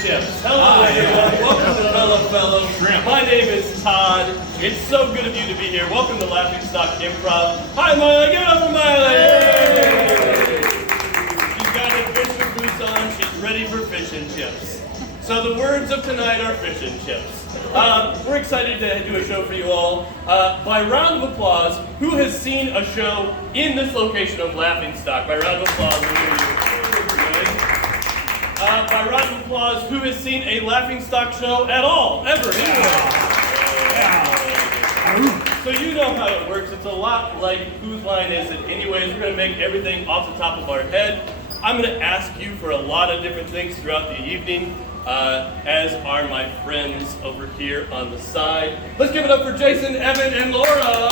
Chips. Hello everyone, welcome to Velo Fellow. My name is Todd. It's so good of you to be here. Welcome to Laughing Stock Improv. Hi Miley, give it up for Miley! Yay! She's got her fishing boots on, she's ready for fish and chips. So the words of tonight are fish and chips. We're excited to do a show for you all. By round of applause, who has seen a show in this location of Laughing Stock? By round of applause, by round of applause, who has seen a Laughing Stock show at all, ever, anywhere? So you know how it works. It's a lot like Whose Line Is It? Anyways, we're going to make everything off the top of our head. I'm going to ask you for a lot of different things throughout the evening, as are my friends over here on the side. Let's give it up for Jason, Evan, and Laura.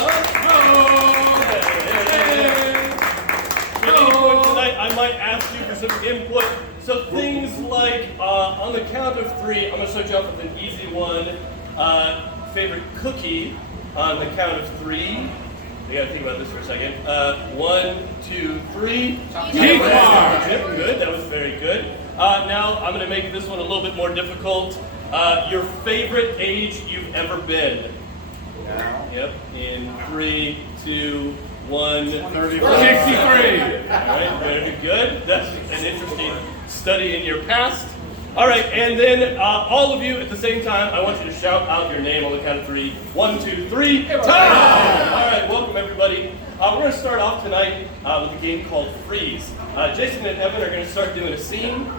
So tonight, I might ask you for some input. So things like, on the count of three, I'm going to start you off with an easy one. Favorite cookie on the count of three. You got to think about this for a second. 1, 2, 3. Good, that was very good. Now I'm going to make this one a little bit more difficult. Your favorite age you've ever been? Now. Yep. In 3, 2, 1. 63. All right, very good. That's an interesting study in your past. All right, and then all of you at the same time, I want you to shout out your name on the count of 3. 1, 2, 3. Time! All right, welcome everybody. We're going to start off tonight with a game called Freeze. Jason and Evan are going to start doing a scene.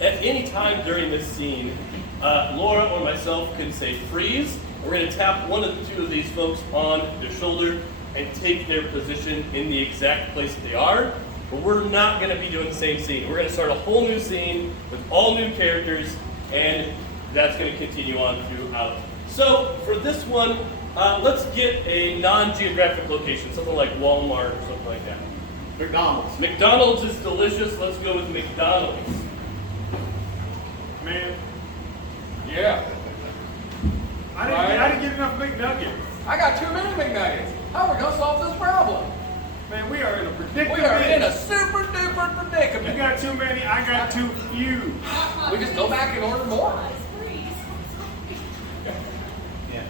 At any time during this scene, Laura or myself can say freeze. We're going to tap one of the two of these folks on the shoulder and take their position in the exact place that they are. But we're not going to be doing the same scene. We're going to start a whole new scene with all new characters, and that's going to continue on throughout. So for this one, let's get a non-geographic location, something like Walmart or something like that. McDonald's. McDonald's is delicious. Let's go with McDonald's. Man, Yeah. I didn't get enough McNuggets. I got too many McNuggets. How are we going to solve this problem? Man, we are in a predicament. We are in a super duper predicament. You got too many, I got too few. We just go back and order more. Yeah.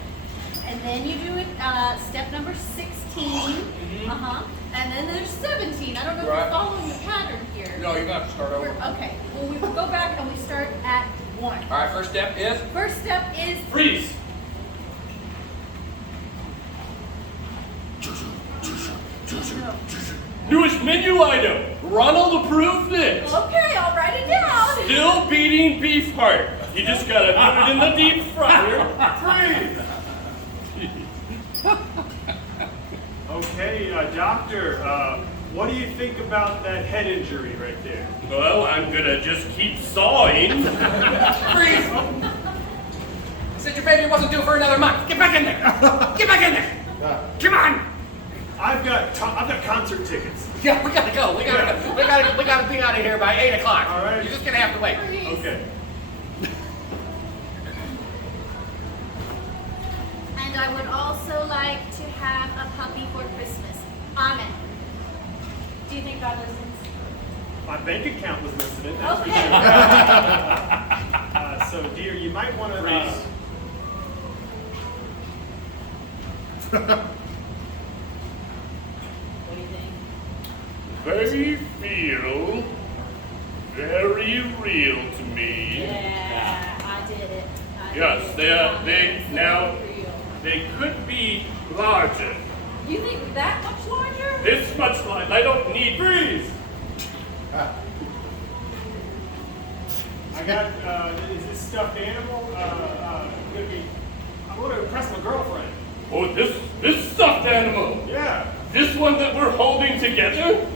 And then you do it, step number 16. And then there's 17. I don't know if Right. you're following the pattern here. No, you're going to have to start over. Okay. Well, we will go back and we start at 1. All right, first step is? First step is Freeze. Newest menu item. Ronald approved it. Okay, I'll write it down. Still beating beef heart. You just gotta put it in the deep fryer. Freeze. Okay, doctor, what do you think about that head injury right there? Well, I'm gonna just keep sawing. Freeze! I said your baby wasn't due for another month. Get back in there. Get back in there. Come on. I've got concert tickets. Yeah, we gotta go. We gotta be out of here by 8 o'clock. All right. You're just gonna have to wait. Okay. And I would also like to have a puppy for Christmas. Amen. Do you think God listens? My bank account was listed in that. Okay. So, dear, you might want to. Freeze. What do you think? They feel very real to me. Yeah, I did it. Yes, they could be larger. You think that much larger? This much larger. I don't need freeze. I got, is this stuffed animal? I'm going to impress my girlfriend. Oh, this stuffed animal. Yeah. This one that we're holding together.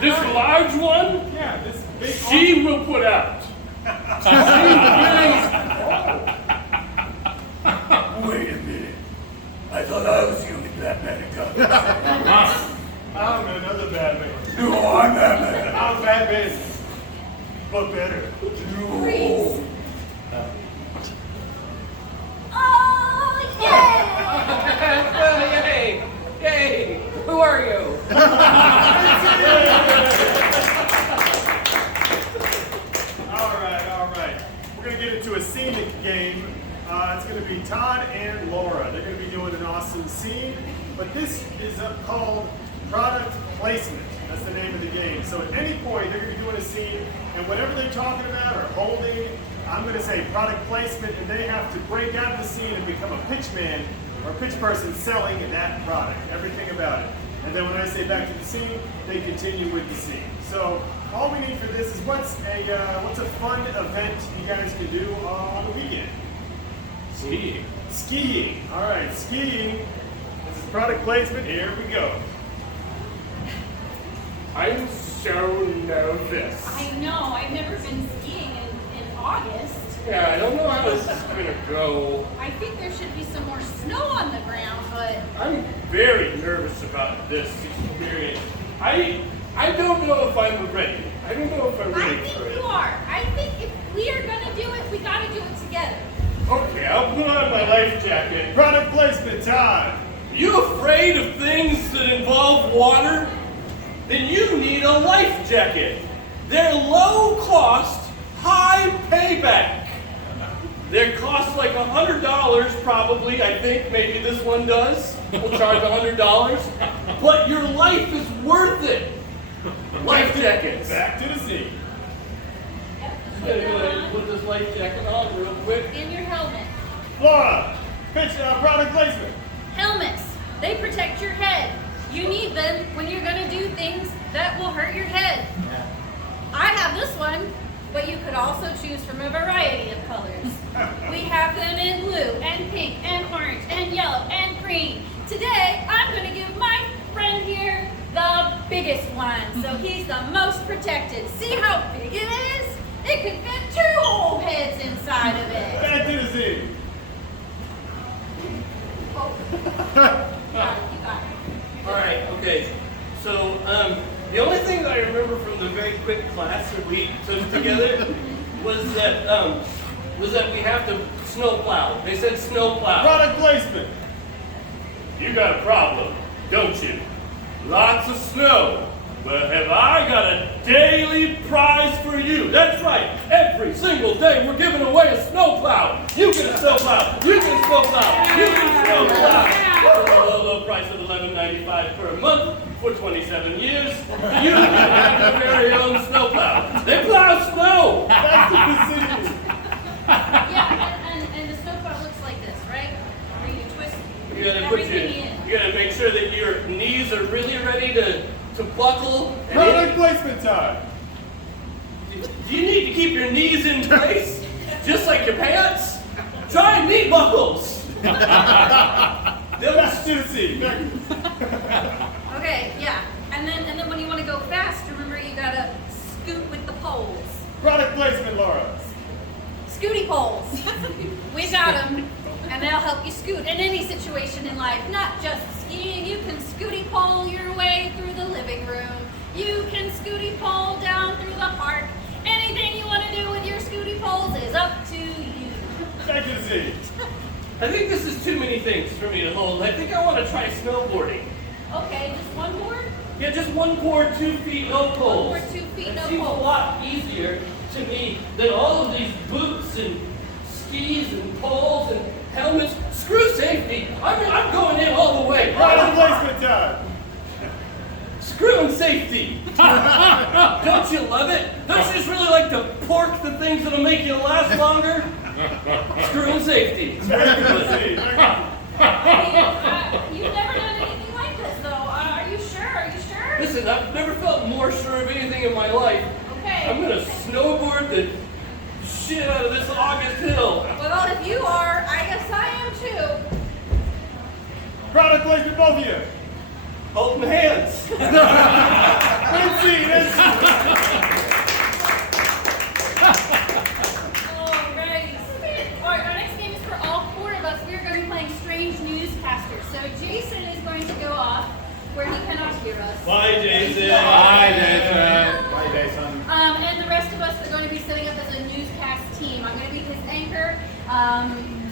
This large one. Yeah, this big She will put out. Wait a minute. I thought I was the only Batman in Gotham. I'm another Batman. No, I'm Batman. I'm Batman, but better. Freeze. Oh, yeah! Yay! Yay! Who are you? All right. scenic game. It's going to be Todd and Laura. They're going to be doing an awesome scene, but this is called product placement. That's the name of the game. So at any point, they're going to be doing a scene, and whatever they're talking about or holding, I'm going to say product placement, and they have to break out of the scene and become a pitch man or a pitch person selling that product, everything about it. And then when I say back to the scene, they continue with the scene. So all we need for this is what's a fun event you guys can do on the weekend? Skiing. Skiing. All right, skiing. This is product placement. Here we go. I'm so nervous. I know, I've never been skiing in August. Yeah, I don't know how this is going to go. I think there should be some more snow on the ground, but I'm very nervous about this experience. I don't know if I'm ready. I don't know if I'm I ready think for it. you are. I think if we are going to do it, we got to do it together. Okay, I'll put on my life jacket. Product placement, Todd. You afraid of things that involve water? Then you need a life jacket. They're low cost, high payback. They cost like $100 probably, I think maybe this one does. We'll charge $100. But your life is worth it. Life jackets. Back to the scene. Yep. I'm gonna go ahead and put this life jacket on real quick. And your helmet. Laura, pitch product placement. Helmets. They protect your head. You need them when you're going to do things that will hurt your head. I have this one, but you could also choose from a variety of colors. We have them in blue, and pink, and orange, and yellow, and green. Today, I'm going to give my friend here the biggest one, so he's the most protected. See how big it is? It could fit 2 whole heads inside of it. Back to the scene. Oh. You got it, you got it. All right, okay. So the only thing that I remember from the very quick class that we took together was that we have to snow plow. They said snow plow. Product placement. You got a problem, don't you? Lots of snow. Well, have I got a daily prize for you? That's right. Every single day we're giving away a snow plow. You get a snow plow. You get a snow plow. You get a snow plow. For a low price of $11.95 per month for 27 years, you can have your very own snow plow. They plow snow. Back to the scene. Yeah, and the snowplow looks like this, right? Where you twist You gotta everything in. you gotta make sure that your knees are really ready to buckle. And Product placement, Todd. do you need to keep your knees in place, just like your pants? Try knee buckles. Back to the scene. Okay, yeah. And then when you want to go fast, remember you gotta scoot with the poles. Product placement, Laura. Scooty poles. We got them, and they'll help you scoot in any situation in life, not just skiing. You can scooty pole your way through the living room. You can scooty pole down through the park. Anything you want to do with your scooty poles is up to you. Back to the scene. I think this is too many things for me to hold. I think I want to try snowboarding. Okay, just one board? Yeah, just one board, 2 feet, no poles. board, 2 feet, It no seems poles. a lot easier to me than all of these boots and skis and poles and helmets. Screw safety. I'm going in all the way. Product placement, Todd. Screwing safety. Don't you love it? Don't you just really like to pork the things that'll make you last longer? Screwing safety. Back to the scene. You've never done anything like this, though. Are you sure? Are you sure? Listen, I've never felt more sure of anything in my life. Okay. I'm gonna snowboard the shit out of this August hill. Well, if you are, I guess I am too. Product placement, both of you. Holding hands. Good scene. Alrighty. Alright, our next game is for all 4 of us. We are going to be playing Strange Newscasters. So Jason is going to go off where he cannot hear us. Bye, Jason. Bye, Jason. Bye, Jason. And the rest of us are going to be setting up as a newscast team. I'm going to be his anchor.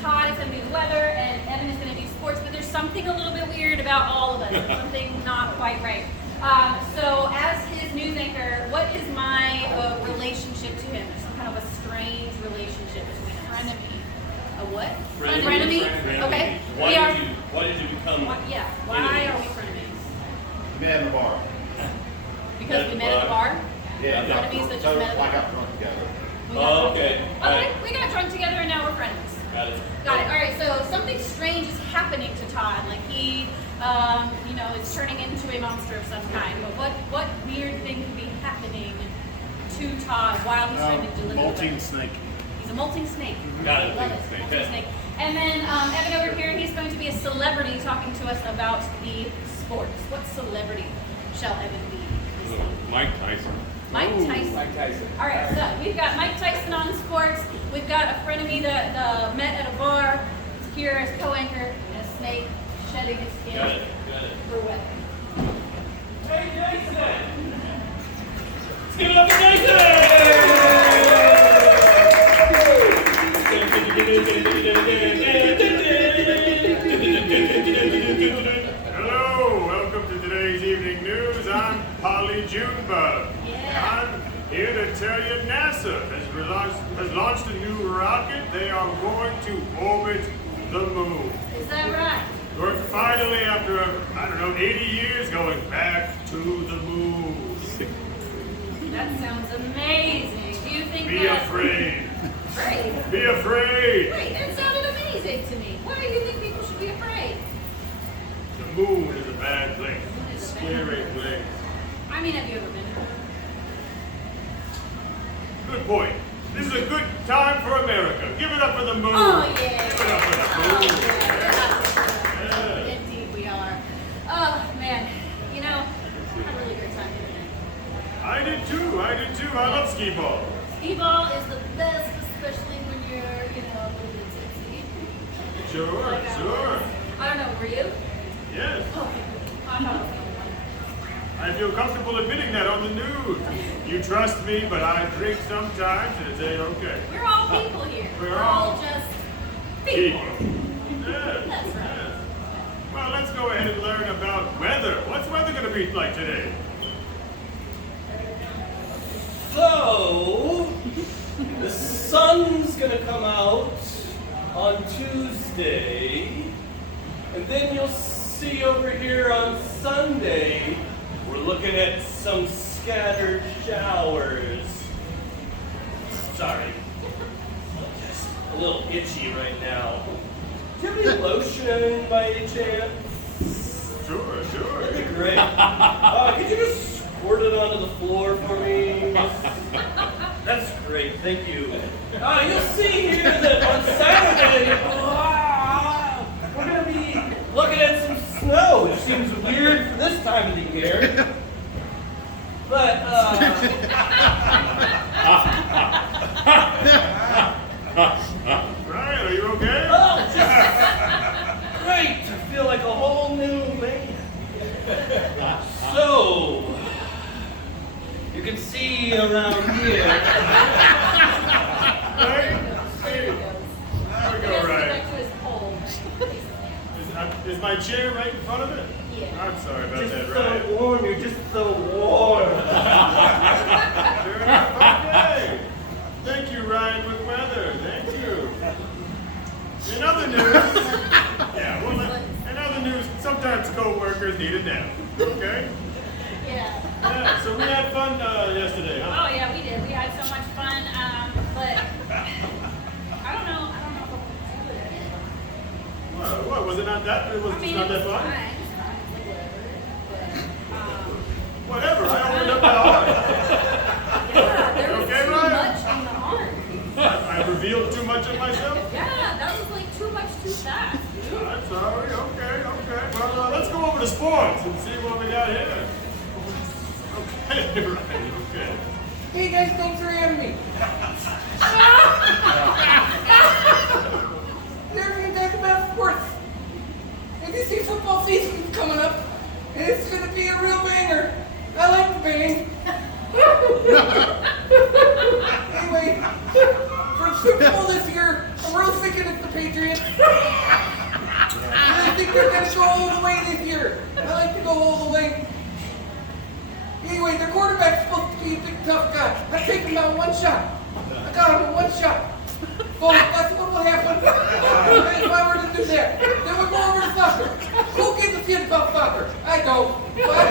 Todd is going to do the weather, and Evan is going to do sports. But there's something a little bit weird about all of us. Something not quite right. So as his news anchor, what is my relationship to him? There's some kind of a strange relationship between us, right? frenemy. A what? Frenemy. Frenemy. Okay. Why did you become? Yeah. Why are we frenemies? Met in the bar. Because we met at a bar. Yeah, Frenemies that just met at a I bar. got drunk together. Oh, okay. Okay. We got drunk together and now we're frenemies. Got it. Got it. All right. So something strange is happening to Todd. Like he, is turning into a monster of some kind. But what weird thing could be happening to Todd while he's trying to deliver? Molting snake. He's a molting snake. Got it. Love it. Okay. Molting snake. And then Evan over here, he's going to be a celebrity talking to us about the sports. What celebrity shall Evan be? Mike Tyson. Mike Tyson. Mike Tyson. All right, so we've got Mike Tyson on sports. We've got a frenemy that met at a bar. It's here as co-anchor and a snake shedding its skin Got it. for weather. Hey, Jason! Let's give it up for Hello, welcome to today's evening news. I'm Polly Junebug. Yeah. I'm here to tell you NASA has launched a new rocket. They are going to orbit the moon. Is that right? We're finally, after, 80 years, going back to the moon. That sounds amazing. Do you think Be that... afraid. Afraid? Be afraid. Wait, that sounded amazing to me. Why do you think people should be afraid? The moon is a bad place. It's a scary place. I mean, have you ever been there? Good point. This is a good time for America. Give it up for the moon. Oh, yeah. Give it up for the moon. Oh, yeah. Indeed we are. Oh, man. I had a really great time doing it. I did too. I love skee ball. Skee ball is the best, especially when you're, a little bit tipsy. Sure, Like I sure. was. I don't know, were you? Yes. Oh, I thought I was the only one. I feel comfortable admitting that on the news. You trust me, but I drink sometimes and it ain't okay. We're all people here. We're all just people. Yes. That's right. Yes. Well, let's go ahead and learn about weather. What's weather going to be like today? So, the sun's gonna come out on Tuesday, and then you'll see over here on Sunday, we're looking at some scattered showers. Sorry, just a little itchy right now. Do you have any lotion by any chance? Sure. That'd be great. Could you just squirt it onto the floor for me? That's great, thank you. You'll see here that on Saturday, we're going to be looking at some snow, which seems weird for this time of the year. But, Ryan, are you okay? oh, just great. I feel like a whole new man. So, you can see around here. Right? Hey, there we go, Ryan. Back to his pole. Is my chair right in front of it? Yeah. I'm sorry about Just that, so Ryan. warm, you're just so warm. Sure enough. Okay. Thank you, Ryan, with weather. Thank you. In other news, in other news, sometimes co-workers need a nap. Okay? Yeah. Yeah, so we had fun yesterday, huh? Oh yeah, we did. We had so much fun, but I don't know if I'll do it. What, was it not that? It was I mean, not it that was fun? fine. It's fine. It's like Whatever, I opened up my heart. yeah, there was Okay, too Ryan? much in the arm. I revealed too much of myself? Yeah, that was like too much too fast. I'm sorry, okay. Well, let's go over to sports and see what we got here. Okay, right, okay. Hey guys, thanks for having me. Never gonna talk about sports. And you see football season's coming up, and it's gonna be a real banger. I like the bang. Anyway, for the Super Bowl this year, I'm real thinking it's the Patriots. I think they're gonna go all the way this year. I like to go all the way. Anyway, their quarterback's supposed to be a big tough guy. I take him out one shot. I got him in one shot. Well, that's soccer. I don't. But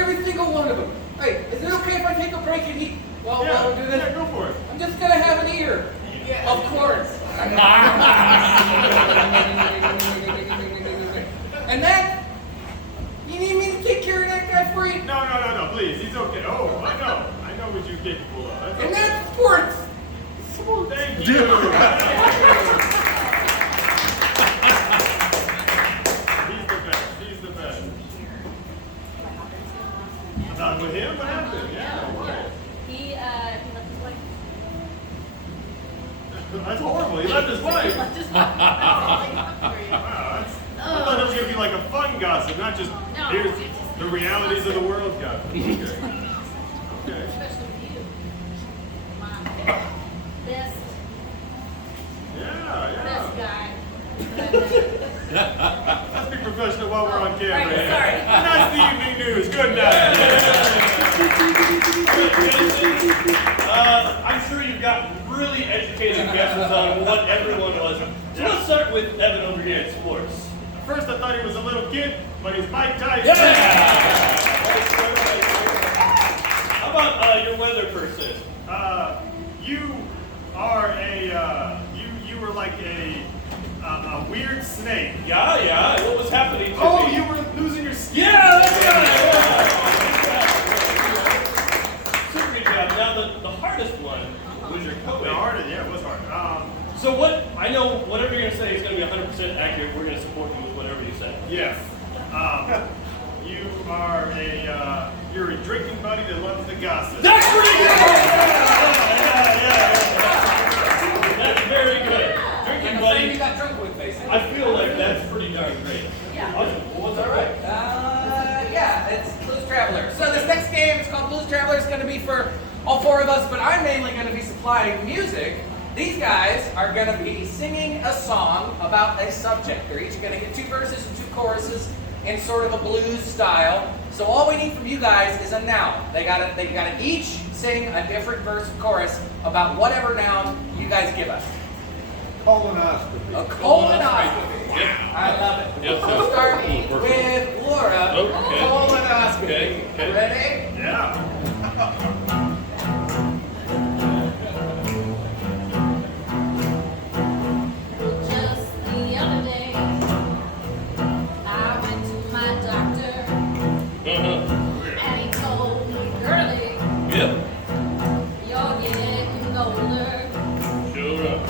every single one of them. Hey, is it okay if I take a break and eat while we do this? Yeah, go for it. I'm just gonna have an ear. Of course. And then, you need me to take care of that guy for you? No, please. He's okay. Oh, I know what you're capable of. That's And okay. that's sports. Thank you. He's the best. Not with him? What happened? Yeah, what? He left his wife. That's horrible. He left his wife. Left his wife. Wow, I thought it was going to be like a fun gossip, not just here's the realities of the world gossip. Okay. Especially with you. My best Yeah. guy. Let's be professional while we're on camera. Right, sorry. And that's the evening news. Good night. I'm sure you've got really educated guesses on what everyone was. So let's start with Evan over here at sports. First, I thought he was a little kid, but he's Mike Tyson. Yeah! How about your weather person? You are you were like a weird snake. Yeah. What was happening to Oh, me? you were losing your skin. Yeah, that's right. Super good job. Now the hardest one was your co-ed. The hardest, yeah, it was hard. So what? I know whatever you're gonna say is gonna be 100% accurate. We're gonna support you with whatever you say. Yes. You are you're a drinking buddy that loves to gossip. That's pretty good. Yeah. That's very good. Drinking You buddy. got drunk with, basically. I feel like that's pretty darn great. Yeah. Awesome. Well, what's all right? Yeah, it's Blues Traveler. So this next game is called Blues Traveler. It's going to be for all four of us, but I'm mainly going to be supplying music. These guys are going to be singing a song about a subject. They're each going to get 2 verses and 2 choruses in sort of a blues style. So all we need from you guys is a noun. They got to each sing a different verse and chorus about whatever noun you guys give us. Colonoscopy. A colonoscopy. Yep. I love it. Yes, We'll sir. start with Laura. Okay. Colonoscopy. Okay. Ready? Yeah. Just the other day, I went to my doctor and he told me, girlie, Yep. you're getting older. Sure up.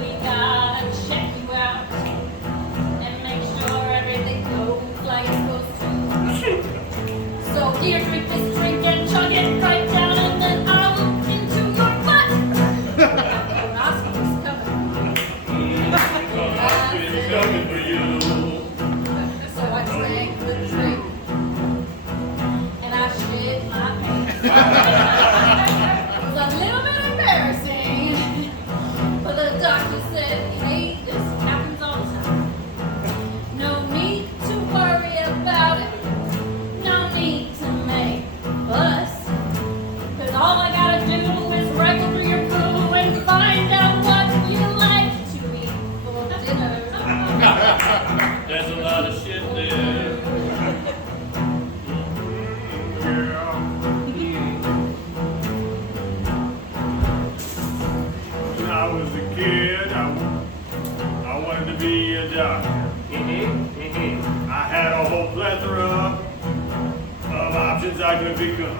We gotta check you out and make sure everything goes like it's supposed to. So here, drink this drink and chug it right down, and then I'll look into your butt. Colonoscopy's coming. It's coming for you. So I drank the drink and I shit my pants. It was a little bit embarrassing, but the doctor said, hey, this happens all the time. No need to worry about it. No need to make a fuss. 'Cause all I gotta do is rifle through your poo and find out what you like to eat for dinner. There's a lot of shit there. When I was a kid, I wanted to be a doctor. I had a whole plethora of options I could become.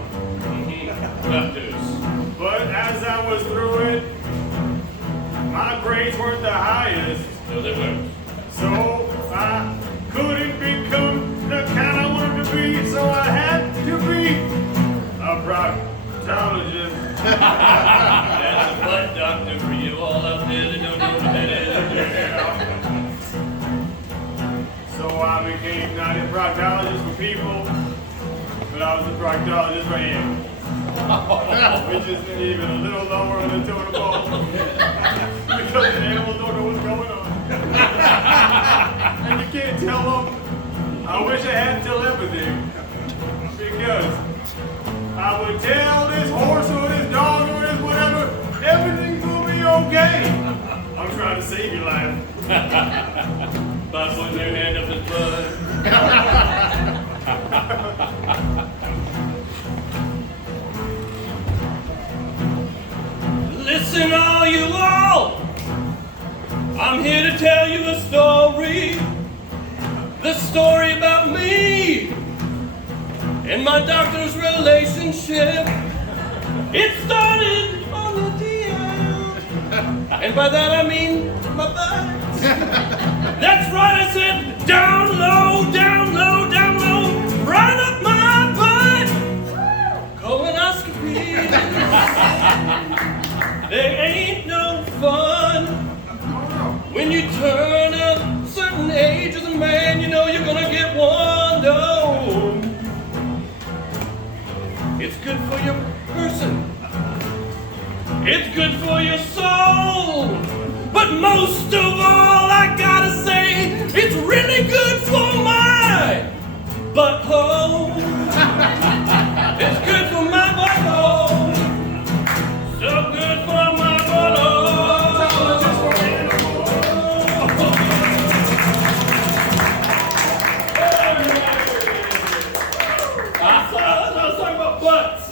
Doctors. But as I was through it, my grades weren't the highest. No, they weren't. So I couldn't become the kind I wanted to be, so I had to be a proctologist. That's a butt doctor for you all out there that don't know what that is. So I became not a proctologist for people, but I was a proctologist for animals. Which is even a little lower on the totem pole because the animals don't know what's going on. And you can't tell them, I wish I had telepathy, because I would tell this horse or this dog or this whatever, everything's gonna be okay. I'm trying to save your life. By putting your hand up his butt. Listen, all you all, I'm here to tell you a story. The story about me and my doctor's relationship. It started on the DL, and by that I mean my butt. That's right, I said down low, down low, down low, right up my butt. Colonoscopy. They ain't no fun. When you turn a certain age as a man, you know you're gonna get one. No. It's good for your person. It's good for your soul. But most of all, I gotta say, it's really good for my butthole. It's good for my butthole. So good for my butthole. I was talking about butts.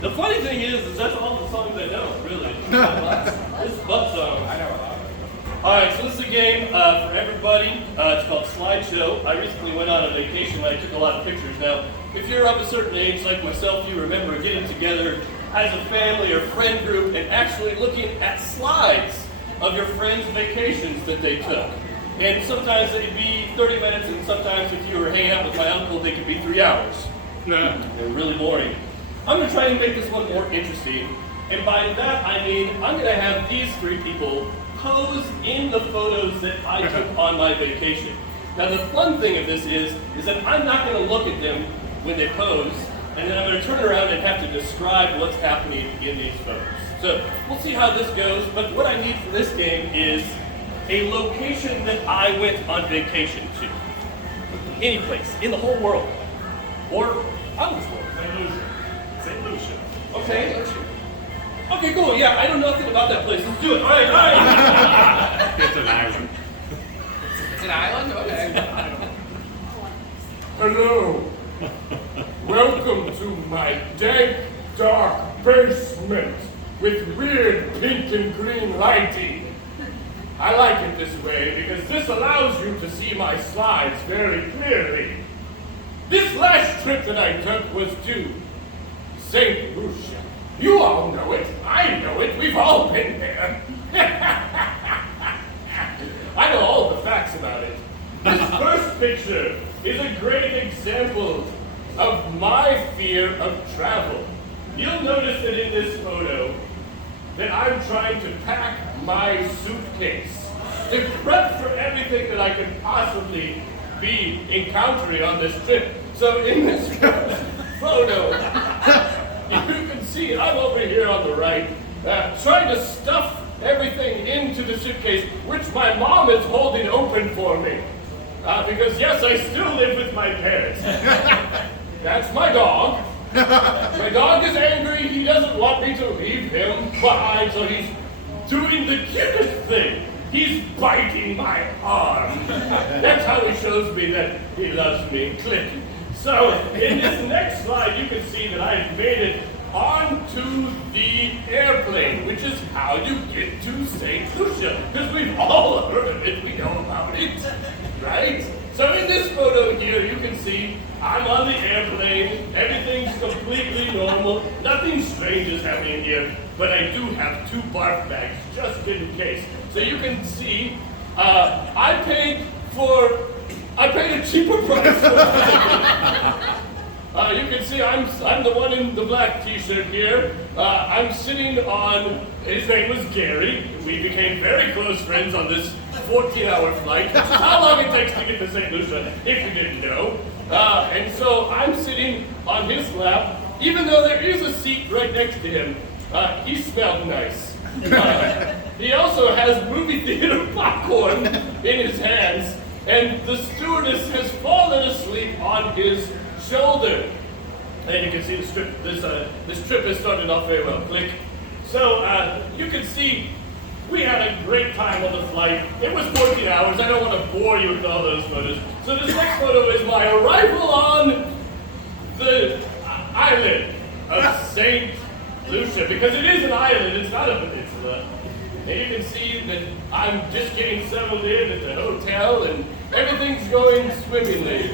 The funny thing is that's all the songs I know, really. This butt song. I know a lot of it. Alright, so this is a game for everybody. It's called SLIDESHOW. I recently went on a vacation and I took a lot of pictures. Now, if you're of a certain age, like myself, you remember getting together as a family or friend group and actually looking at slides of your friends' vacations that they took. And sometimes they'd be 30 minutes, and sometimes if you were hanging out with my uncle, they could be 3 hours. They're really boring. I'm going to try and make this one more interesting. And by that, I mean I'm going to have these 3 people pose in the photos that I took on my vacation. Now, the fun thing of this is that I'm not going to look at them when they pose, and then I'm going to turn around and have to describe what's happening in these photos. So we'll see how this goes, but what I need for this game is a location that I went on vacation to. Any place in the whole world. Or out of this world. St. Lucia. Okay. Okay, cool. Yeah, I know nothing about that place. Let's do it. All right. It's an island. It's an island? Okay. Hello. Welcome to my dank, dark basement with weird pink and green lighting. I like it this way because this allows you to see my slides very clearly. This last trip that I took was to St. Lucia. You all know it. I know it. We've all been there. I know all the facts about it. This first picture is a great example of my fear of travel. You'll notice that in this photo that I'm trying to pack my suitcase to prep for everything that I could possibly be encountering on this trip. So in this photo, you can see I'm over here on the right, trying to stuff everything into the suitcase, which my mom is holding open for me. Because yes, I still live with my parents. That's my dog. My dog is angry. He doesn't want me to leave him behind, so he's doing the cutest thing. He's biting my arm. That's how he shows me that he loves me. Click. So in this next slide, you can see that I've made it onto the airplane, which is how you get to St. Lucia, because we've all heard of it. We know about it, right? So in this photo here, you can see I'm on the airplane. Everything's completely normal. Nothing strange is happening here, but I do have 2 barf bags just in case. So you can see I paid a cheaper price for you can see I'm the one in the black t-shirt here. I'm sitting on, his name was Gary. We became very close friends on this 14-hour flight, which is how long it takes to get to St. Lucia, if you didn't know. And so I'm sitting on his lap, even though there is a seat right next to him. He smelled nice. He also has movie theater popcorn in his hands, and the stewardess has fallen asleep on his shoulder. And you can see this trip has started off very well. Click. So you can see We had a great time on the flight. It was 14 hours. I don't want to bore you with all those photos. So this next photo is my arrival on the island of St. Lucia, because it is an island, it's not a peninsula. And you can see that I'm just getting settled in at the hotel and everything's going swimmingly.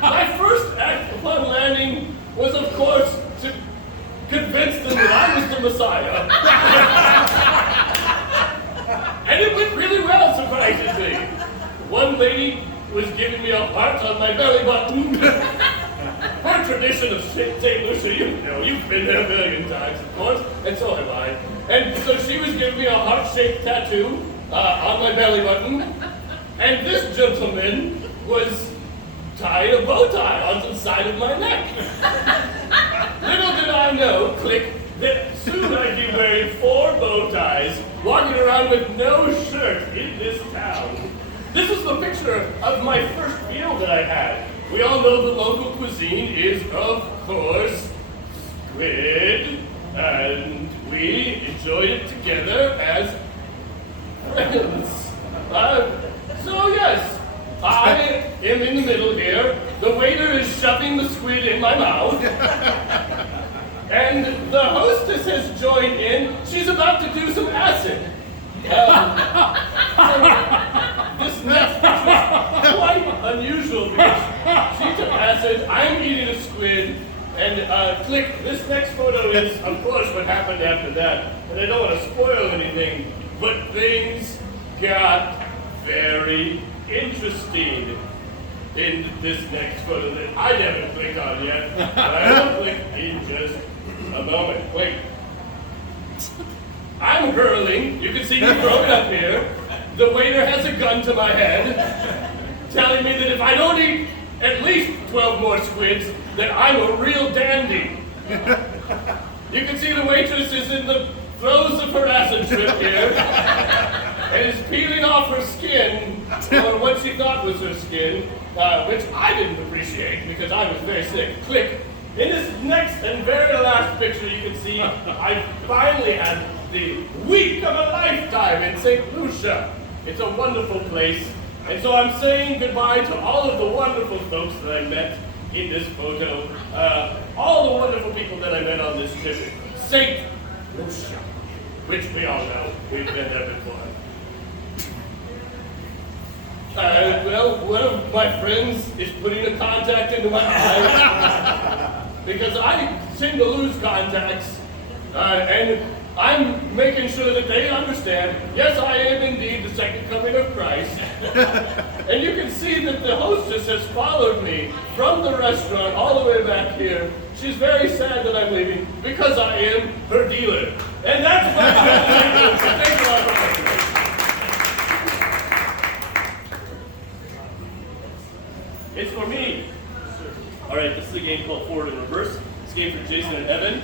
My first act upon landing was, of course, to convince them that I was the Messiah. And it went really well, surprisingly. One lady was giving me a heart on my belly button. Her tradition of St. Lucia, you know, you've been there a million times, of course, and so have I. And so she was giving me a heart-shaped tattoo on my belly button. And this gentleman was tying a bow tie onto the side of my neck. Little did I know, click, that soon I'd be wearing 4 bow ties, walking around with no shirt in this town. This is the picture of my first meal that I had. We all know the local cuisine is, of course, squid, and we enjoyed it together as friends. So yes, I am in the middle here. The waiter is shoving the squid in my mouth. And the hostess has joined in. She's about to do some acid. This next picture is quite unusual because she took acid, I'm eating a squid, and click, this next photo is, of course, what happened after that. And I don't want to spoil anything, but things got very interesting in this next photo that I haven't clicked on yet, but I will click in just a moment. Wait. I'm hurling. You can see me throwing up here. The waiter has a gun to my head, telling me that if I don't eat at least 12 more squids, that I'm a real dandy. You can see the waitress is in the throes of her acid trip here, and is peeling off her skin, or what she thought was her skin, which I didn't appreciate because I was very sick. Click. In this next and very last picture, you can see I finally had the week of a lifetime in St. Lucia. It's a wonderful place. And so I'm saying goodbye to all of the wonderful folks that I met in this photo. All the wonderful people that I met on this trip. St. Lucia, which we all know. We've been there before. Well, one of my friends is putting a contact into my eye because I seem to lose contacts, and I'm making sure that they understand, yes, I am indeed the second coming of Christ. And you can see that the hostess has followed me from the restaurant all the way back here. She's very sad that I'm leaving because I am her dealer. And that's my trip. Thank you all for coming. It's for me. All right, this is a game called Forward and Reverse. It's a game for Jason and Evan.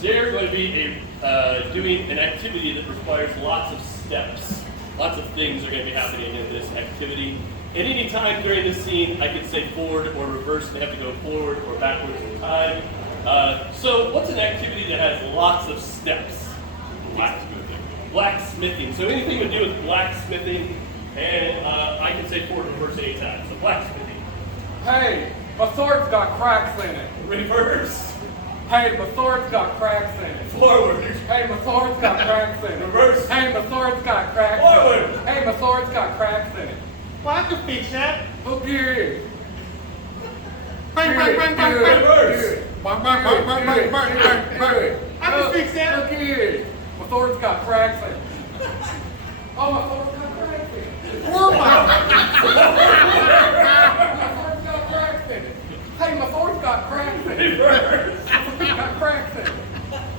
They're going to be doing an activity that requires lots of steps. Lots of things are going to be happening in this activity. At any time during this scene, I could say forward or reverse. They have to go forward or backwards in time. So what's an activity that has lots of steps? Blacksmithing. Blacksmithing. So anything to do with blacksmithing, and I can say forward or reverse anytime. So blacksmithing. Hey, my sword's got cracks in it. Reverse. Hey, my sword's got cracks in it. Forward. Hey, my sword's got cracks in it. Reverse. Hey, my sword's got cracks Forward. in it. Hey, my sword's got cracks in it. Well, I can fix that. Okay. Bang, bang, bang, bang, bang. Reverse. Bang, bang, bang, bang, bang, bang, bang, bang. I can fix that. Okay. My sword's got cracks in it. Oh, my sword's got cracks in it. Whoa, my. My sword's got cracks in it. Hey, my sword's got cracks in it. Reverse. Got cracks in it.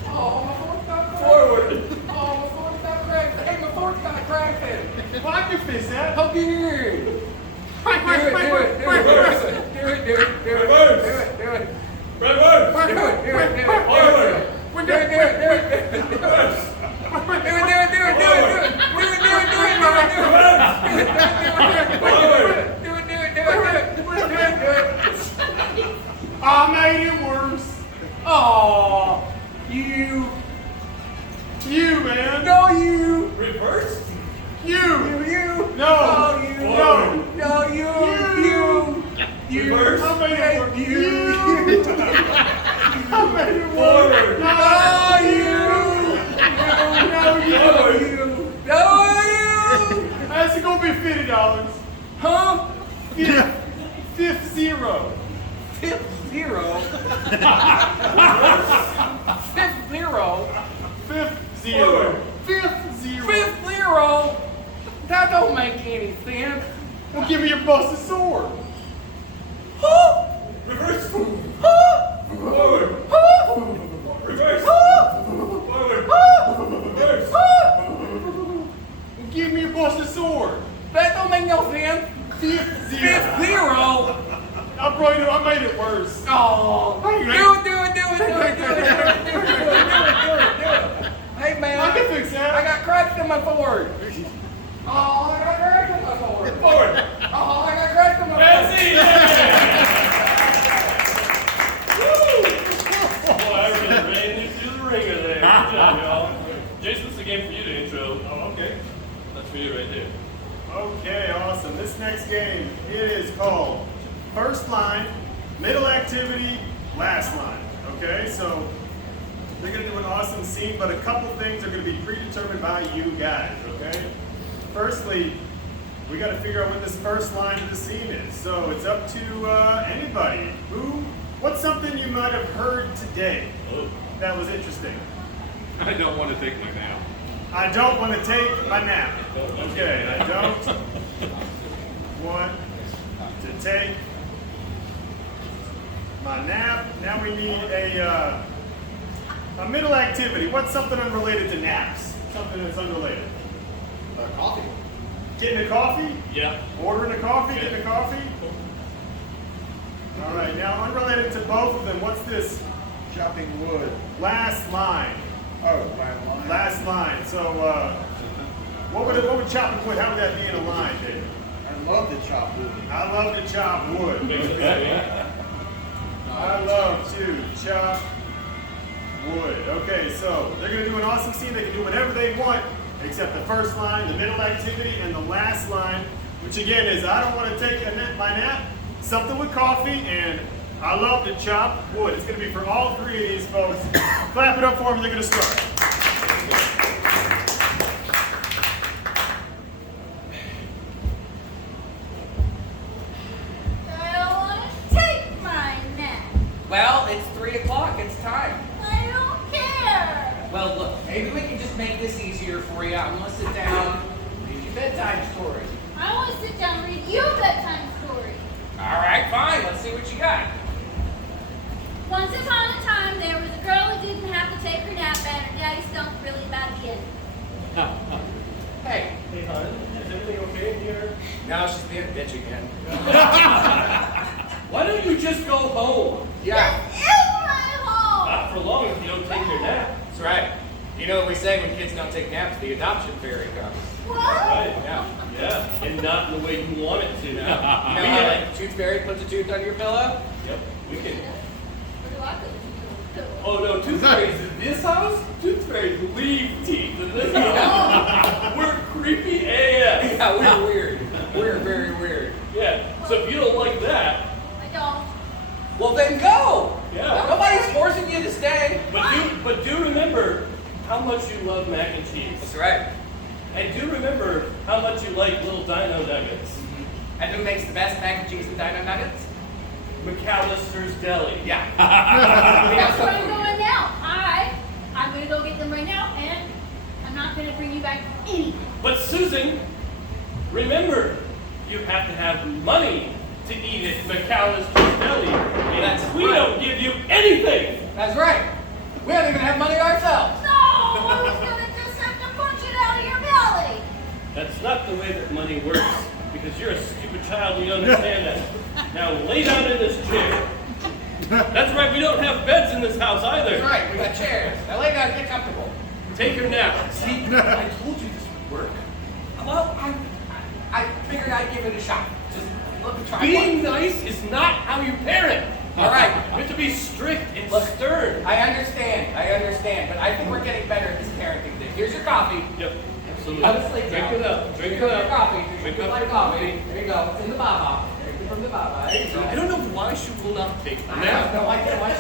Oh, my sword's got cracks. Forward. Oh, my sword's got cracks. Hey, my sword's got cracks in it. Well, I can fix that. Okay. Bang, bang, bang, bang, bang, bang. Reverse. Reverse. Reverse. Forward. Reverse. $50. Huh? Fifth zero. Fifth zero? Fifth zero? Fifth zero. Fifth zero. Fifth zero? That don't make any sense. Well, give me your busted sword. Reverse. Huh? Forward. Huh? Reverse. Huh? Forward. Huh? Reverse. Huh? Well, give me your busted sword. That don't make no sense. Fifth zero. Fifth zero? I made it worse. Oh, do it. Hey man, I can fix that. I got cracks in my sword. Oh, I got cracks in my sword. Forward. Oh, I got cracks in my That's sword. it. Boy, I really ran you through the ringer there. Good job, y'all. Jason, this is a game for you to intro. Oh, okay. That's for you right there. Okay, awesome. This next game is called First Line, Middle Activity, Last Line. Okay, so they're going to do an awesome scene, but a couple things are going to be predetermined by you guys, okay? Firstly, we got to figure out what this first line of the scene is. So it's up to anybody. What's something you might have heard today that was interesting? I don't want to take my nap. I don't want to take my nap. Okay, I don't want to take my nap. Now we need a middle activity. What's something unrelated to naps? Something that's unrelated. Coffee. Getting a coffee? Yeah. Ordering a coffee? Getting a coffee? All right, now unrelated to both of them, what's this Chopping wood. last line? Oh, last line. Last line. So what would chopping wood, how would that be in a line, David? I love to chop wood. I love to chop wood. I love to chop wood. Okay, so they're going to do an awesome scene. They can do whatever they want, except the first line, the middle activity, and the last line, which again is I don't want to take my nap, something with coffee, and I love to chop wood. It's going to be for all three of these folks. Clap it up for them. They're going to start. I don't want to take my nap. Well, it's 3 o'clock. It's time. I don't care. Well, look, maybe we can just make this easier for you. I'm gonna sit down, read your bedtime story. I want to sit down and read you a bedtime story. All right, fine. Let's see what you got. Once upon a time, there was a girl who didn't have to take her nap, and her daddy stunk really bad again. Hey. Hey, hon, is everything okay in here? Now she's being a bitch again. Why don't you just go home? Yeah, This is my home. Not for long if you don't take your nap. that's right. You know what we say when kids don't take naps? The adoption fairy comes. What? Right. Yeah. Yeah. And not in the way you want it to. You know how like tooth fairy puts a tooth under your pillow? Yep. We can. Where do I go? Oh no, tooth fairies in this house? Tooth fairies leave teeth in this house. We're creepy AF. Yeah, we're weird. We're very weird. Yeah. So if you don't like that, I don't. Well, then go. Yeah. Nobody's forcing you to stay. but do remember how much you love mac and cheese. That's right. And do remember how much you like little dino nuggets. And who makes the best mac and cheese and dino nuggets? McAllister's Deli. Yeah. That's where I'm going now. I'm going to go get them right now, and I'm not going to bring you back anything. But Susan, remember, you have to have money to eat at McAllister's Deli. And That's we right. don't give you anything. That's right. We don't even have money ourselves. No! I was going to just have to punch it out of your belly. That's not the way that money works, because you're a stupid child and you don't understand that. Now lay down in this chair. That's right, we don't have beds in this house either. That's right. We got chairs. Now lay down and get comfortable. Take your nap. See, I told you this would work. Well, I figured I'd give it a shot. Just let me try. Being one. nice is not how you parent. All right. You have to be strict and Look, stern. I understand, but I think we're getting better at this parenting thing. Here's your coffee. Yep, absolutely. Honestly, Drink it up. Drink it Your up. coffee. Drink Drink up up your coffee. coffee. There you go. It's in the baba. Drink it from the baba. There you go. I don't know why why she will not take a I have nap. no idea why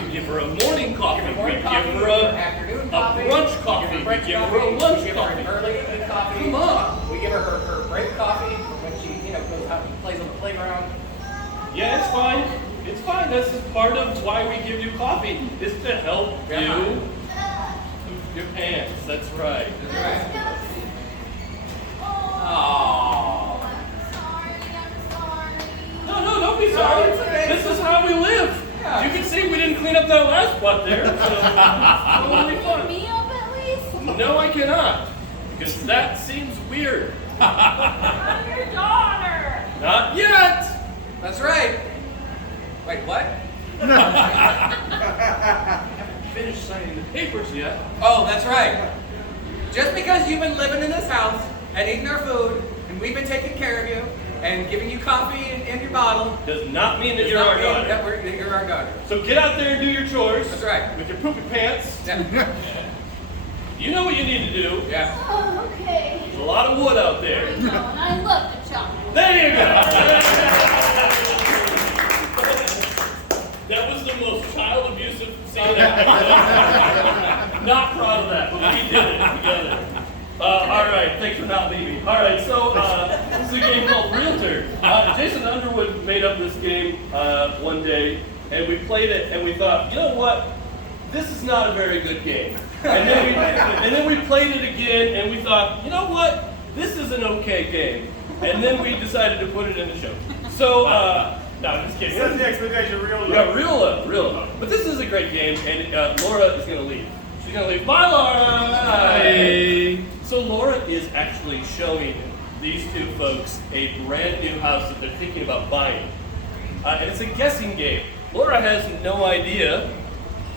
she We give her a morning coffee. morning We coffee, give her afternoon a coffee, brunch coffee. we We give her a lunch we give her coffee. an early evening coffee. Come on. We give her her break coffee when she goes out and plays on the playground. Yeah, it's fine. It's fine. This is part of why we give you coffee, is to help Yeah. you poop your pants. That's right. That's right. Oh, Aww. I'm sorry. No, don't be sorry. it's okay. This is how we live. Yeah. You can see we didn't clean up that last spot there. So totally Clean fine. me up at least. No, I cannot. Because that seems weird. I'm your daughter. Not yet. That's right. Wait, what? Haven't finished signing the papers yet. Oh, that's right. Just because you've been living in this house and eating our food, and we've been taking care of you and giving you coffee in your bottle, Does not mean that does you're not our mean daughter. that you're our daughter. So get out there and do your chores. That's right. With your poopy pants. Yeah. You know what you need to do. Yeah. Oh, okay. There's a lot of wood out I there. know, and I love to chop. There you go. That was the most child abusive scene ever. Not proud of that, but we did it together. All right, thanks for not leaving. All right, so this is a game called Realtor. Jason Underwood made up this game one day, and we played it, and we thought, you know what? This is not a very good game. And then we played it again, and we thought, you know what? This is an okay game. And then we decided to put it in the show. So, no, I'm just kidding. Set the expectation real low. Yeah, real low. But this is a great game, and Laura is going to leave. She's going to leave. Bye, Laura! Hi! So Laura is actually showing these two folks a brand new house that they're thinking about buying. And it's a guessing game. Laura has no idea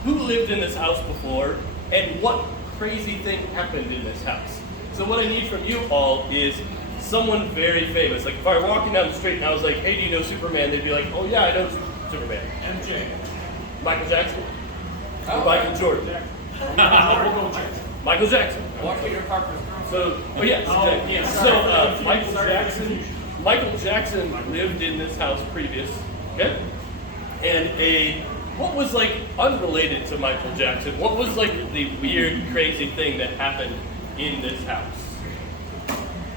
who lived in this house before and what crazy thing happened in this house. So what I need from you all is someone very famous. Like if I were walking down the street and I was like, hey, do you know Superman? They'd be like, oh yeah, I know Superman. MJ. Michael Jackson? Oh. Or Michael Jordan? Michael Jackson. Walk Peter Parker's girl. So, oh yes, exactly. yeah. So Michael Jackson lived in this house previous, okay? And what was like unrelated to Michael Jackson? What was like the weird, crazy thing that happened in this house?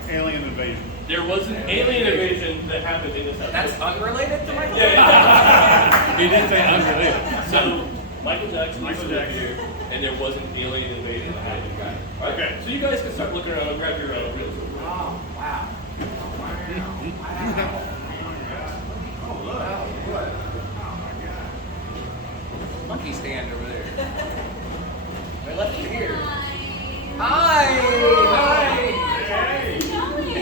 Alien invasion. There was an alien invasion that happened in this house. That's unrelated to Michael? Yeah. He did say unrelated. So Michael Jackson Michael lived Jackson. here, and there was an alien invasion that happened. All right. Okay. So you guys can start looking around and grab your real estate. Oh, wow. Monkey stand over there. I left you here. Hi! Hi! Hey.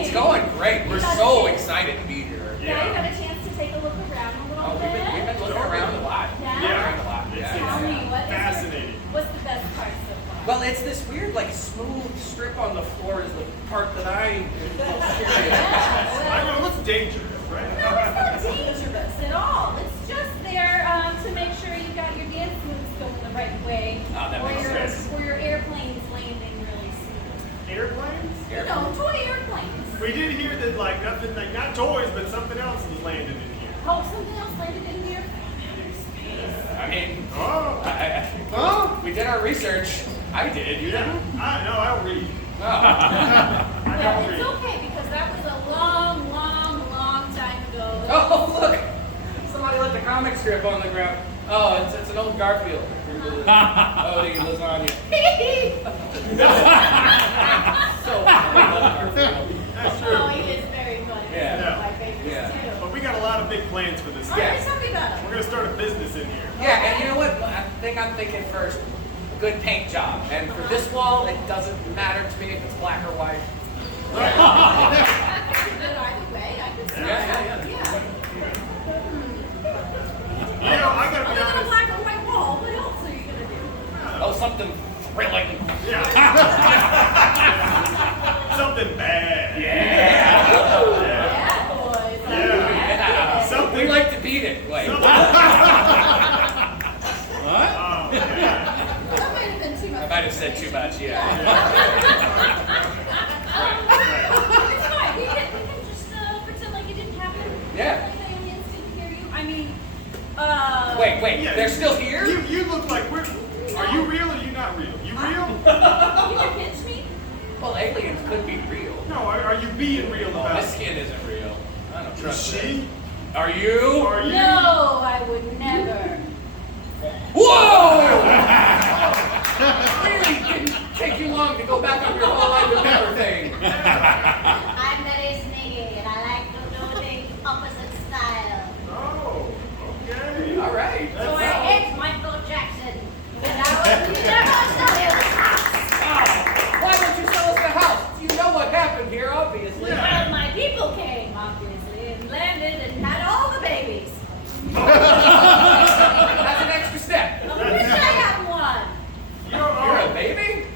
It's going great. We're so excited to be here. Yeah, you had a chance to take a look around a little Oh, we've bit. been looking around a lot. Yeah? Around a lot. It's Tell me, what is fascinating. what's the best part so far? Well, it's this weird, like, smooth strip on the floor is the part that I am most curious about. I know, it looks dangerous, right? No, it's not dangerous at all. It's just there to make sure you got your dance moves going the right way. Oh, that or makes your, sense. or your airplane's landing really smooth. Airplanes? You know, toy airplanes. We did hear that like nothing, like not toys, but something else was landed in here. Oh, something else landed in here? I mean, Oh. we did our research. I did, you Yeah. didn't? I don't read. Oh. I Well, don't it's read. okay because that was a long, long, long time ago. Oh, look! Somebody left a comic strip on the ground. Oh, it's an old Garfield. Oh, the lasagna. So Garfield. That's Oh, true. he is very funny. Yeah. He's one of my favorites Yeah. too. But we got a lot of big plans for this. All Yeah. right, tell me about We're it. gonna start a business in here. Yeah, and you know what? I think I'm thinking first, a good paint job. And for this wall, it doesn't matter to me if it's black or white. Good either way. I could see Yeah, that. yeah, yeah. You know, I gotta be Other than a honest. black or white wall, what else are you gonna do? Oh, something thrilling. Yeah. Something bad. Yeah. Yeah, boys. Yeah. We Something. like to beat it. Like, Something. What? Oh, yeah. That might have been too much. I might have said too much, yeah. It's fine. Wait. Yeah, They're still here? You look like we're. Are you real or you not real? You real? You can pinch me? Well, aliens could be real. No, are you being real Oh, about this it? skin isn't real. I don't Is trust it. she? Are you? Are you? No, I would never. Whoa! Really didn't take you long to go back on your whole I would never thing. I'm very sneaky and I like to do things opposite style. Oh, okay. All right. So I hate Michael Jackson. And I would never sell you the house. Why don't you sell us the house? You know what happened here, obviously. Well, my people came, obviously, and landed and had all the babies. That's an extra step. I wish I had one. You're a baby?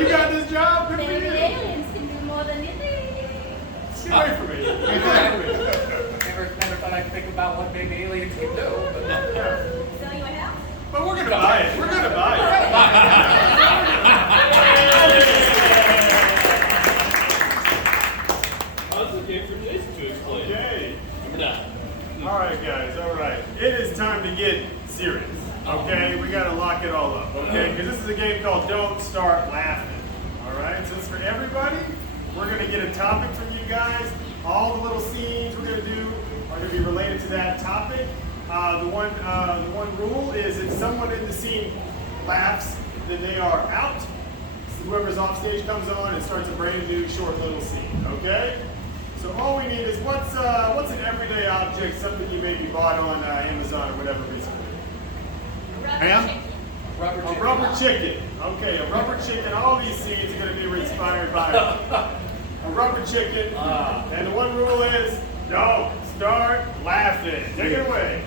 You got this job? Good for Baby you. aliens can do more than you think. Get away from me. Never thought I'd think about what baby aliens can do. But Sell you a house? But we're gonna buy it. We're gonna buy it. How's the game for Jason to explain? Okay. Or not? All right, guys. All right. It is time to get serious. Okay, we gotta lock it all up. Okay, because this is a game called Don't Start Laughing. All right. So it's for everybody. We're gonna get a topic from you guys. All the little scenes we're gonna do are gonna be related to that topic. The one rule is if someone in the scene laughs, then they are out. So whoever's off stage comes on and starts a brand new short little scene. Okay. So all we need is what's an everyday object, something you maybe bought on Amazon or whatever recently. Ham? rubber A chicken. rubber chicken. Okay, a rubber chicken. All these scenes are going to be inspired by a rubber chicken. And the one rule is don't start laughing. Take it away.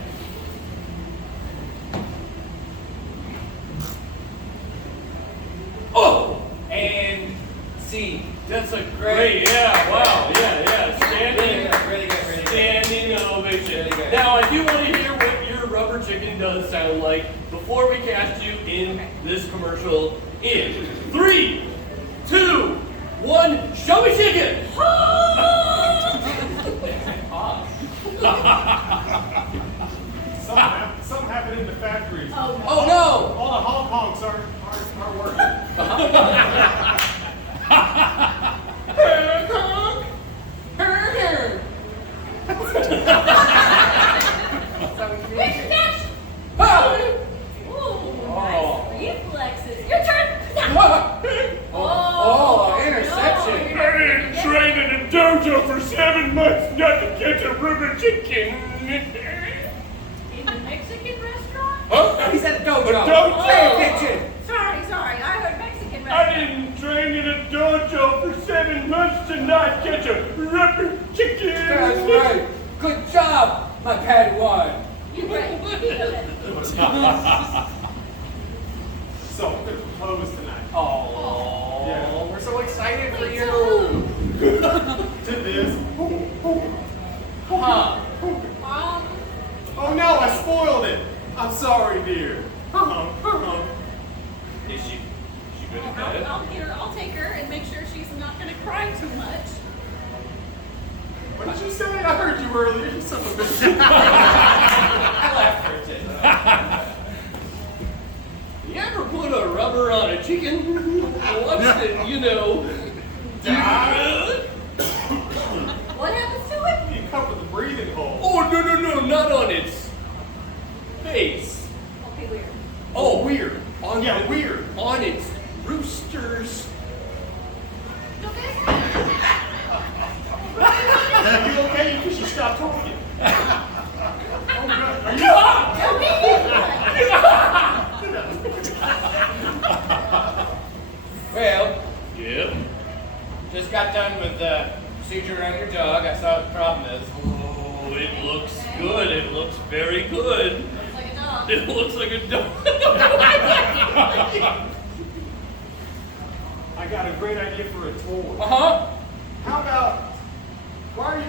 Oh! And scene. That's a great, yeah, wow, yeah. Really good, really good. Standing ovation. Really good. Now, I do want to hear what your rubber chicken does sound like before we cast you in this commercial in 3, 2, 1, show me chicken! Something happened in the factories. Oh, no. Oh no! All the honk honks aren't working. Quick catch! Ah! Ooh, Oh. nice reflexes. Your turn! Oh, interception. no, I didn't train in a dojo for 7 months not to catch a rubber chicken. In the Mexican restaurant? Huh? He said a dojo. A dojo. Pay attention. Sorry, I heard Mexican I restaurant. didn't train in a dojo for 7 months to not catch a rubber chicken. That's right. Good job, my Padawan. You're right. So I'm going to propose tonight Oh, Yeah. we're so excited for Me you. too. to this. Huh? Oh no, I spoiled it. I'm sorry, dear. Is she good at that? I'll take her and make sure she's not going to cry too much. What did you say? I heard you earlier. You son of a bitch. I laughed for it. You ever put a rubber on a chicken? Once it, you know. What happens to it? You covered the breathing hole. Oh, no, not on its face. Okay, weird. Oh, weird. Yeah, weird. On its roosters. Are you okay? You should stop talking. Oh, God. Are you? Don't be Well, Yep. just got done with the procedure on your dog. I saw what the problem is. Oh, it looks good. It looks very good. Looks like a dog. It looks like a dog. I got a great idea for a tour. Uh-huh. How about, why are you,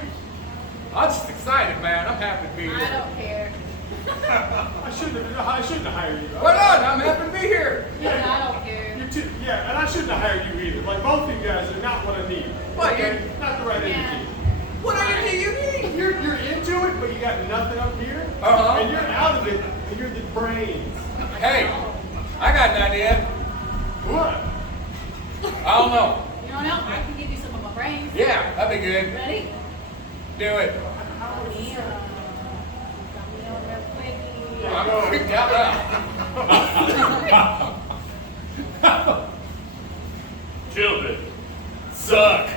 I'm just excited, man. I'm happy to be I here. don't care. I shouldn't have hired you. Why not? I'm happy to be here. I don't care. You're too, yeah, and I shouldn't have hired you either. Like, both of you guys are not what I need. What, Okay? you- Not the right Yeah. energy. What energy you need? You're into it, but you got nothing up here. Uh-huh. and you're out of it, and you're the brains. Hey, I got an idea. What? I don't know. You don't know? I can give you some of my brains. Yeah, that'd be good. Ready? Do it. I'm freaked out now. Children suck.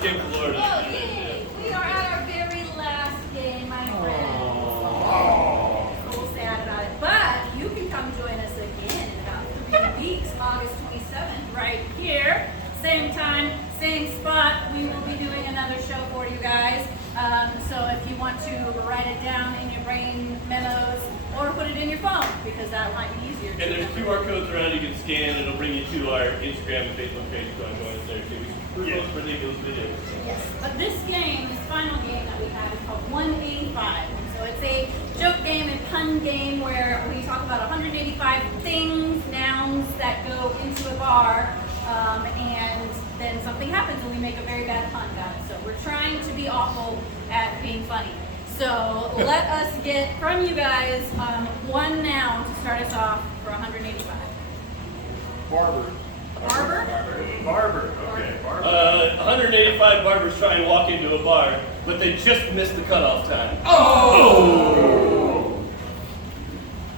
Game Florida. Oh, yay! We are at our very last game, my friends. So sad about it. But you can come join us again in about 3 weeks, August 27th, right here. Same time, same spot. We will be doing another show for you guys. So if you want to write it down in your brain memos or put it in your phone, because that might be easier. And there's QR codes around you can scan, and it'll bring you to our Instagram and Facebook page. So join us there too. We post ridiculous videos. Yes. But this game, this final game that we have is called 185. So it's a joke game and pun game where we talk about 185 things, nouns that go into a bar, and then something happens and we make a very bad pun about it. So we're trying to be awful at being funny. So let us get from you guys one noun to start us off for 185. Barber. Barber? Barber. Okay, barber. 185 barbers try and walk into a bar, but they just missed the cutoff time. Oh!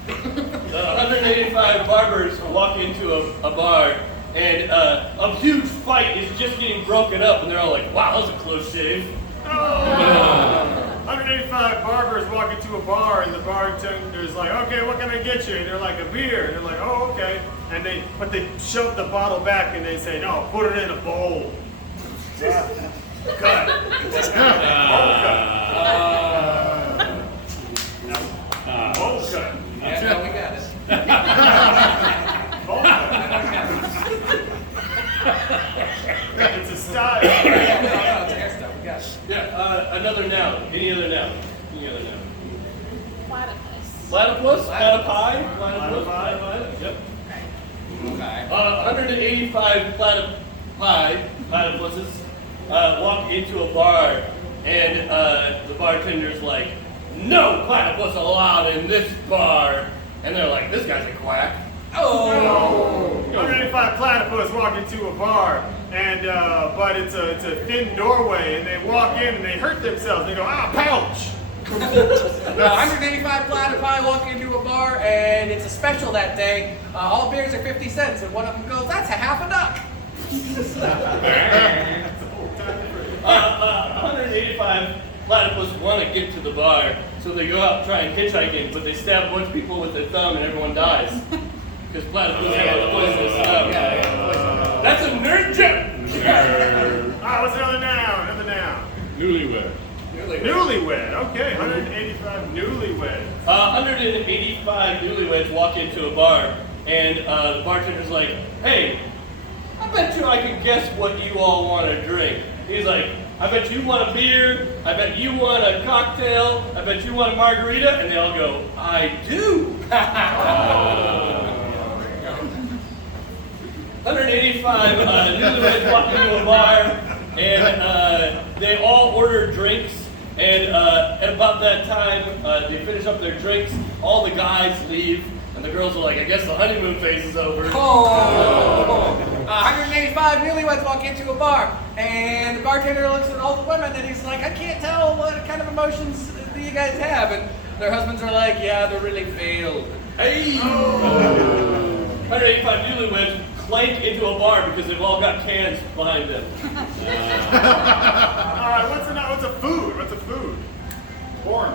185 barbers walk into a bar, and a huge fight is just getting broken up, and they're all like, wow, that was a close shave. 185 barbers walk into a bar, and the bartender's like, okay, what can I get you? And they're like, a beer. And they're like, oh, okay. And they shove the bottle back, and they say, no, put it in a bowl. Cut. Bowl cut. Yeah, no, we got it. Bowl cut. It's a style. Yeah, no, it's hairstyle. We got it. Yeah, another noun. Any other noun? Any other noun? Platypus. Platypus? Platypi? Platypi. Platypi? Yep. Okay. 185 platypuses walk into a bar, and the bartender's like, no platypus allowed in this bar. And they're like, this guy's a quack. Oh! 185 platypus walk into a bar, and but it's a thin doorway, and they walk in and they hurt themselves. They go, pouch. 185 platypi walk into a bar, and it's a special that day. All beers are 50 cents, and one of them goes, that's a half a duck. 185 platypus want to get to the bar, so they go out and try and hitchhike in, but they stab a bunch of people with their thumb, and everyone dies. Because platypus have a poisonous thumb. That's a nerd joke! What's another noun? Another noun. Newlywed. Newlywed. Okay, 185 newlyweds. 185 newlyweds walk into a bar, and the bartender's like, hey, I bet you I can guess what you all want to drink. He's like, I bet you want a beer, I bet you want a cocktail, I bet you want a margarita, and they all go, I do. 185 newlyweds walk into a bar, and they all order drinks, and at about that time, they finish up their drinks, all the guys leave, and the girls are like, I guess the honeymoon phase is over. 185 newlyweds walk into a bar, and the bartender looks at all the women, and he's like, I can't tell what kind of emotions do you guys have, and their husbands are like, yeah, they're really veiled. Hey! 185 newlyweds clank into a bar because they've all got cans behind them. What's a food? What's a food? Corn.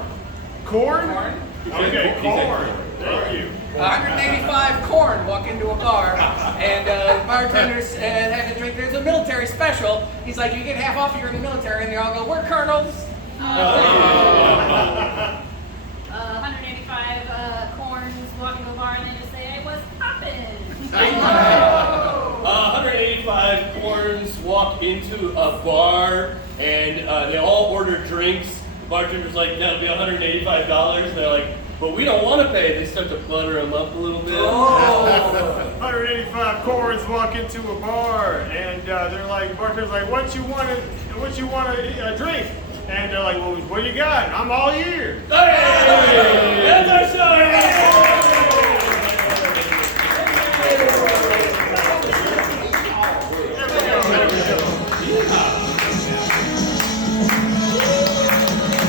Corn? Corn? Okay, corn. Thank you. 185 corn walk into a bar, and bartenders have a drink. There's a military special. He's like, you get half off if you're in the military, and they all go, we're colonels. 185 corns walk into a bar and they just say, hey, what's poppin'? 185 corns walk into a bar, and they all order drinks. The bartender's like, that'll be $185. And they're like, but we don't want to pay. They start to butter them up a little bit. 185 chords walk into a bar, and they're like, bartender's like, what you want to drink? And they're like, well, what do you got? I'm all ears. Hey! That's our show!